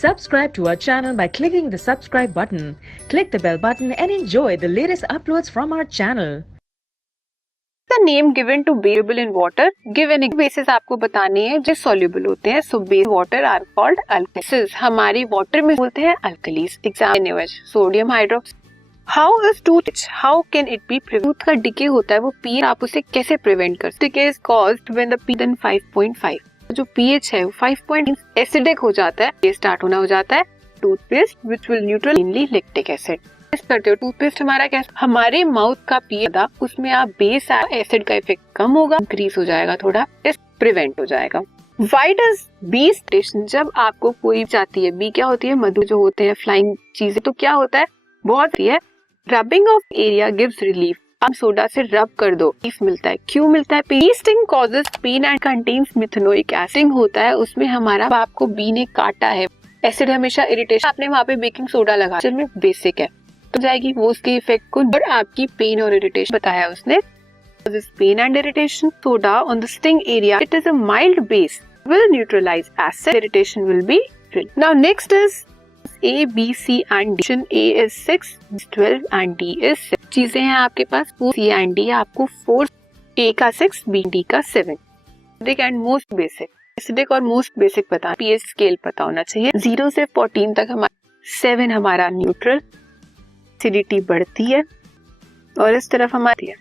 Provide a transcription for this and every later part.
Subscribe to our channel by clicking the subscribe button. Click the bell button and enjoy the latest uploads from our channel. The name given to soluble in water, given bases आपको बतानी है जो soluble होते हैं. So base water are called alkalis. हमारी water में बोलते हैं alkalis. Example sodium hydroxide. How is tooth? How can it be prevented? Tooth का decay होता है वो pH आप उसे कैसे prevent कर सकते? Decay is caused when the pH is 5.5. जो pH है वो 5.5 acidic हो जाता है. ये start होना हो जाता है toothpaste which will neutral mainly lactic acid. करते हो टूथपेस्ट हमारा कैसा, हमारे माउथ का पीएच उसमें आप बेस एसिड का इफेक्ट कम होगा, इंक्रीज हो जाएगा, थोड़ा प्रिवेंट हो जाएगा. व्हाई डज बी स्टेशन, जब आपको कोई जाती है, बी क्या होती है, मधु जो होते हैं फ्लाइंग चीजें, तो क्या होता है, बहुत ही है. Rubbing of area gives relief, आप सोडा से रब कर दो, रिलीफ मिलता है. क्यों मिलता है? Bee sting causes pain and contains methanoic acid होता है, उसमें हमारा आपको बी ने काटा है, एसिड हमेशा इरिटेशन, आपने वहां पे बेकिंग सोडा लगा जिसमें बेसिक है तो जाएगी वो उसके इफेक्ट को, और आपकी पेन और इरिटेशन बताया उसने. Pain and irritation, soda on the sting area, it is a mild base, will neutralize acid, irritation will be relieved. Now next is A, B, C and D. A is 6, 12 and D is 7. चीजें हैं आपके पास, C and D आपको 4, A का 6, B, D का 7. Acidic and most basic. Acidic और most basic पता, pH scale पता होना चाहिए. 0 से 14 तक हमारा, 7 हमारा न्यूट्रल, एसिडिटी बढ़ती है और इस तरफ हमारी है.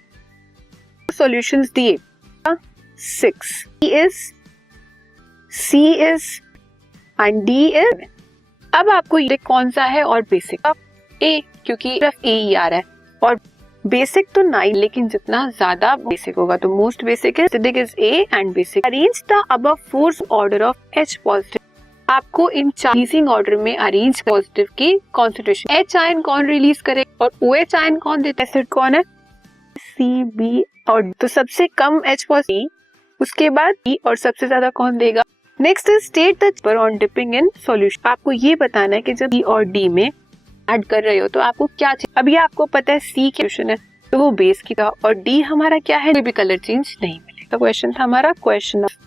सॉल्यूशंस दिए 6, C is and D is. अब आपको ये कौन सा है और बेसिक, A, क्योंकि सिर्फ A ही आ रहा है, और बेसिक तो 9, लेकिन जितना ज्यादा बेसिक होगा तो मोस्ट बेसिक है. Acidic is A and basic. Arrange the above 4 order of H positive. आपको इन चार्जिंग ऑर्डर में अरेंज पॉजिटिव की कॉन्सेंट्रेशन. H आयन कौन रिलीज करे और OH आयन कौन देता है, एसिड कौन है, C, B और, तो सबसे कम H पॉजिटिव, उसके बाद E और सबसे ज्यादा कौन देगा. Next is state the number on dipping in solution. आपको ये बताना है कि जब E और D में ऐड कर रहे हो तो आपको क्या चाहिए. अभी आपको पता है C सॉल्यूशन है तो वो बेस की था, और D हमारा क्या है, कोई भी कलर चेंज नहीं मिलेगा. क्वेश्चन था हमारा क्वेश्चन ऑफ